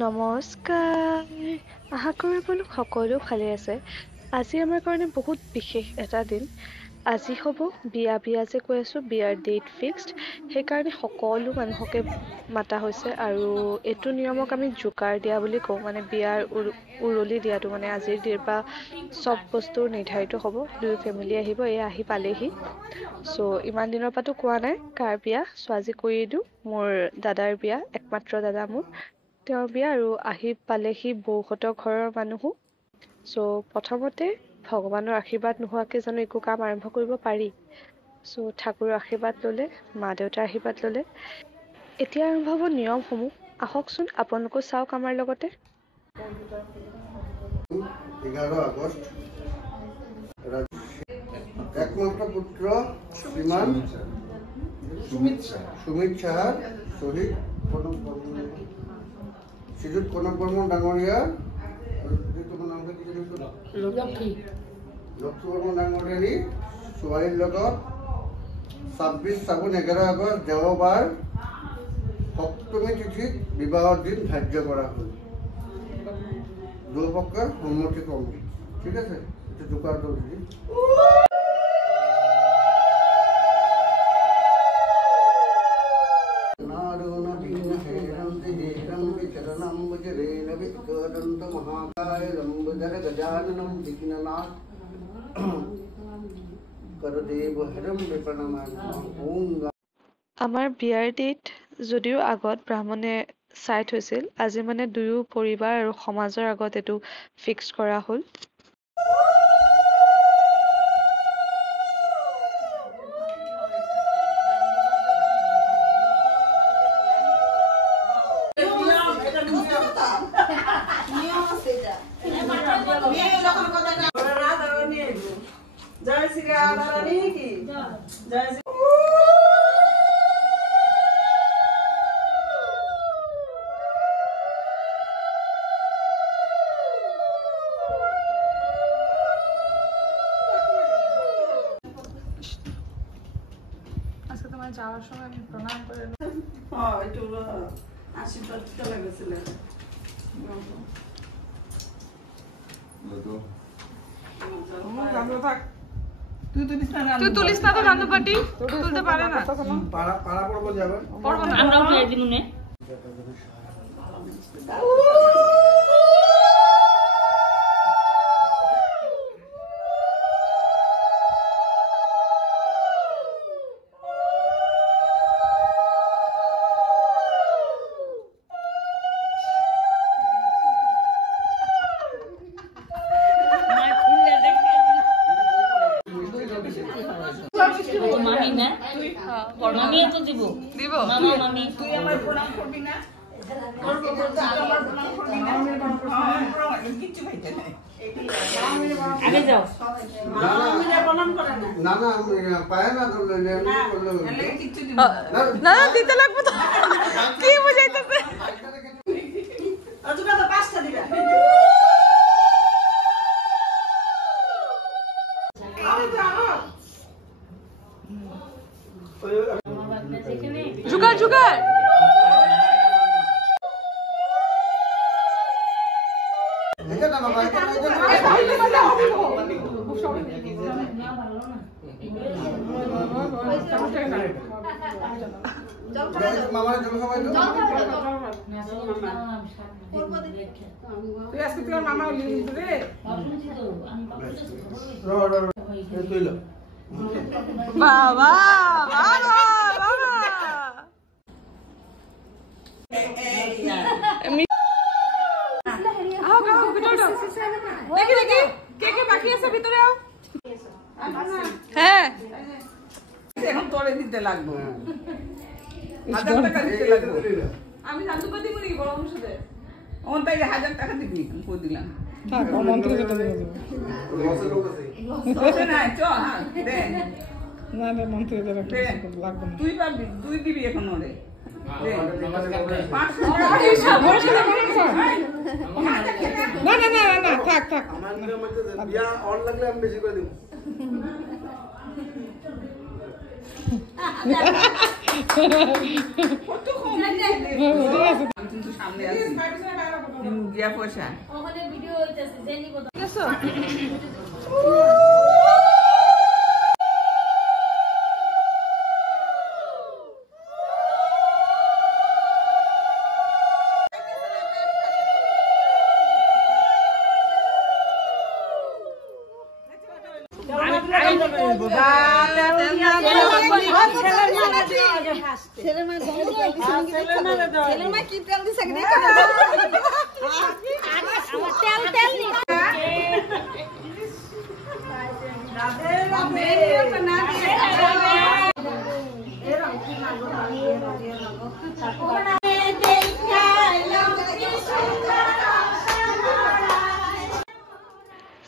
নমস্কাৰ আশা কৰোঁ বোলো সকলো ভালে আছে। আজি আমাৰ কাৰণে বহুত বিশেষ এটা দিন। আজি হ'ব বিয়া যে কৈ আছোঁ, বিয়াৰ ডেট ফিক্সড। সেইকাৰণে সকলো মানুহকে মাতা হৈছে আৰু এইটো নিয়মক আমি জোকাৰ দিয়া বুলি কওঁ, মানে বিয়াৰ উৰুলি দিয়াটো, মানে আজিৰ দিনৰ পৰা চব বস্তু নিৰ্ধাৰিত হ'ব। দুয়ো ফেমিলি আহিব, আহি পালেহি। চ' ইমান দিনৰ পৰাতো কোৱা নাই কাৰ বিয়া, চ' আজি কৈয়ে দিওঁ, মোৰ দাদাৰ বিয়া, একমাত্ৰ দাদা মোৰ, তেওঁৰ বিয়া। আৰু আহি পালেহি বৌহঁতৰ ঘৰৰ মানুহো। চ' প্ৰথমতে ভগৱানৰ আশীৰ্বাদ নোহোৱাকৈ জানো একো কাম আৰম্ভ কৰিব পাৰি? চ' ঠাকুৰৰ আশীৰ্বাদ ল'লে, মা দেউতাৰ আশীৰ্বাদ ল'লে, এতিয়া আৰম্ভ হ'ব নিয়মসমূহ। আহকচোন আপোনালোকো চাওক আমাৰ লগতে। 11 আগষ্ট একমাত্ৰ পুত্ৰ শ্ৰীমান সুমিত সাহা শ্বহীদ শ্ৰীযুত কনক বৰ্মন ডাঙৰীয়া লক্ষী বৰ্মন ডাঙৰীয়ানী ছোৱালীৰ লগত 26/11 আগষ্ট দেওবাৰ সপ্তমী তিথিত বিবাহৰ দিন ধাৰ্য কৰা হ'ল। দুপক্ষৰ সন্মতি ক্ৰমে। ঠিক আছে, জোকাৰটো আমাৰ বিয়াৰ ডেট যদিও আগত ব্ৰাহ্মণে চাই থৈছিল, আজি মানে দুয়ো পৰিবাৰ আৰু সমাজৰ আগত এইটো ফিক্স কৰা হ'ল। জয় শ্রী রাধারানী কি জয় শ্রী আজকে তোমার যাওয়ার সময় আমি প্রণাম করে একটু আশীর্বাদ দিতে লাগছিল। তুই তুলিস না তো গান্ধু পাটি তুলতে পারে না। পাড়া পড়বো যাবেন পড়বো না, আমরা উঠে দিই মনে। মামি না মামি তো দিব দিব মামা মামি তুই আমার প্রণাম করবি না? করব করতে আমার প্রণাম করবি না? আমি প্রণাম কিচ্ছু হইতে নাই। আগে যাও মামিরা প্রণাম করে না। না না পায় না করলে এমনি করলে এলে কিচ্ছু দিব না না দিতে লাগবে তো, কি বুঝাইতেছে? আজকে তো পাঁচটা দিবা। জুগার জুগার এটা না বাবা এটা মামার জল খাওয়াই দাও। তুই আজকে তোর মামা লিখি রে তুইলো বাবা বাবা বাবা আও গাও ভিতরে দাও, দেখি দেখি কে কে বাকি আছে ভিতরে আও। হ্যাঁ এখন তোরে দিতে লাগবে, 1000 টাকা দিতে লাগবে। আমি জানতুপাতি করি বড় অংশতে ওন তাই 1000 টাকা দিবি কই দিলাম। থাক মন্ত্রী যেটা দিয়ে দেব তোরে নাই চ হ্যাঁ দে না না মন্ত্রী যেটা লাগবে না। তুই পাবি, তুই দিবি এখন ওরে দে 500 না না না না থাক থাক আমার মধ্যে বিয়া অন লাগলে আমি বেশি করে দেব। কত কম কিন্তু সামনে দিয়া পইচা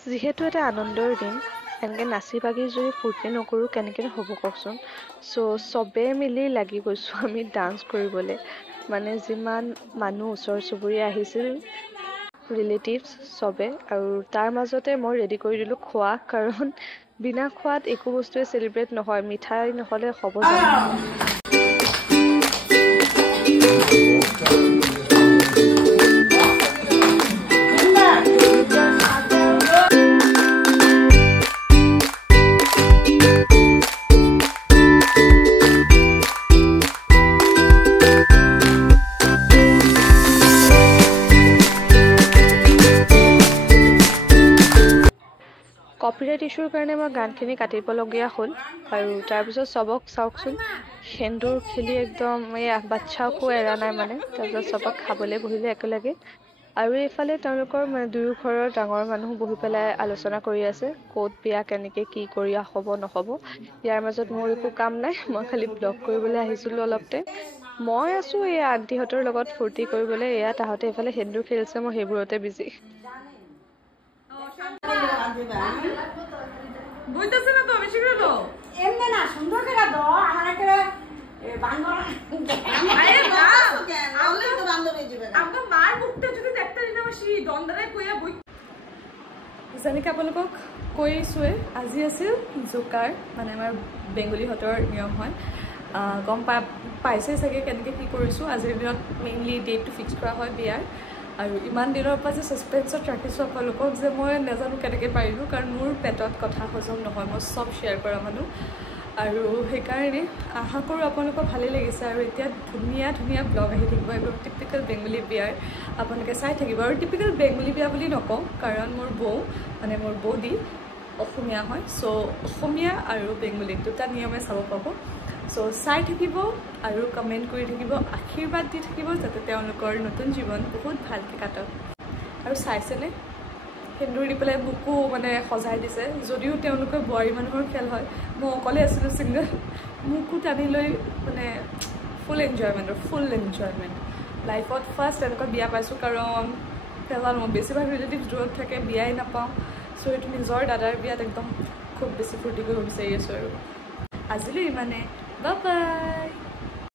যিহেতু এটা আনন্দৰ দিন এনেকৈ নাচি বাগি যদি ফূৰ্তি নকৰোঁ কেনেকৈ হ'ব কওকচোন চ' চবেই মিলি লাগি গৈছোঁ আমি ডান্স কৰিবলৈ মানে যিমান মানুহ ওচৰ চুবুৰীয়া আহিছিল ৰিলেটিভছ চবে আৰু তাৰ মাজতে মই ৰেডি কৰি দিলোঁ খোৱা কাৰণ বিনা খোৱাত একো বস্তুৱে চেলিব্ৰেট নহয় মিঠাই নহ'লে হ'ব জানো কপিৰাইট ইছ্যুৰ কাৰণে মই গানখিনি কাটিবলগীয়া হ'ল আৰু তাৰপিছত চবক চাওকচোন সেন্দুৰ খেলি একদম এই বাচ্ছাকো এৰা নাই মানে তাৰপিছত চবক খাবলৈ বহিলে একেলগে আৰু এইফালে তেওঁলোকৰ মানে দুয়ো ঘৰৰ ডাঙৰ মানুহ বহি পেলাই আলোচনা কৰি আছে ক'ত বিয়া কেনেকৈ কি কৰি হ'ব নহ'ব ইয়াৰ মাজত মোৰ একো কাম নাই মই খালি ব্লগ কৰিবলৈ আহিছিলোঁ অলপতে মই আছোঁ এই আণ্টিহঁতৰ লগত ফূৰ্তি কৰিবলৈ এয়া তাহাঁতে এইফালে সেন্দুৰ খেলিছে মই সেইবোৰতে বিজি বুঝতেছ না তো বেশি করে দাও এমনি না সুন্দর করে দাও আমার একটা বান্দর আরে না আমলে তো বান্দর হয়ে যাবে আমগো মার মুখটা যদি দেখতে দিনা মাসি দন্দরে কইয়া বই যেনেকৈ আপোনালোকক কৈছোৱে আজি আছিল জোকাৰ মানে আমাৰ বেংগলীহঁতৰ নিয়ম হয় গম পাইছে চাগে কেনেকৈ কি কৰিছোঁ আজিৰ দিনত মেইনলি ডেটটো ফিক্স কৰা হয় বিয়াৰ আৰু ইমান দিনৰ পৰা যে ছাছপেন্সত ৰাখিছোঁ আপোনালোকক যে মই নাজানো কেনেকৈ পাৰিলোঁ কাৰণ মোৰ পেটত কথা হজম নহয় মই চব শ্বেয়াৰ কৰা মানুহ আৰু সেইকাৰণে আশা কৰোঁ আপোনালোকৰ ভালেই লাগিছে আৰু এতিয়া ধুনীয়া ধুনীয়া ব্লগ আহি থাকিব একদম টিপিকেল বেংগলী বিয়াৰ আপোনালোকে চাই থাকিব আৰু টিপিকেল বেংগলী বিয়া বুলি নকওঁ কাৰণ মোৰ বৌ মানে মোৰ বৌদি অসমীয়া হয় চ' অসমীয়া আৰু বেংগলী দুটা নিয়মে চাব পাব চ' চাই থাকিব আৰু কমেণ্ট কৰি থাকিব আশীৰ্বাদ দি থাকিব যাতে তেওঁলোকৰ নতুন জীৱন বহুত ভালকৈ কাটক আৰু চাইছেনে সেন্দুৰ দি পেলাই মোকো মানে সজাই দিছে যদিও তেওঁলোকৰ বোৱাৰী মানুহৰ খেল হয় মই অকলে আছিলোঁ ছিংগল মোকো টানি লৈ মানে ফুল এনজয়মেণ্ট লাইফত ফাৰ্ষ্ট এনেকুৱা বিয়া পাইছোঁ কাৰণ নাজানো বেছিভাগ ৰিলেটিভছ দূৰত থাকে বিয়াই নাপাওঁ চ' এইটো নিজৰ দাদাৰ বিয়াত একদম খুব বেছি ফূৰ্তি কৰিব বিচাৰি আছোঁ আৰু আজিলৈ ইমানে বাই বাই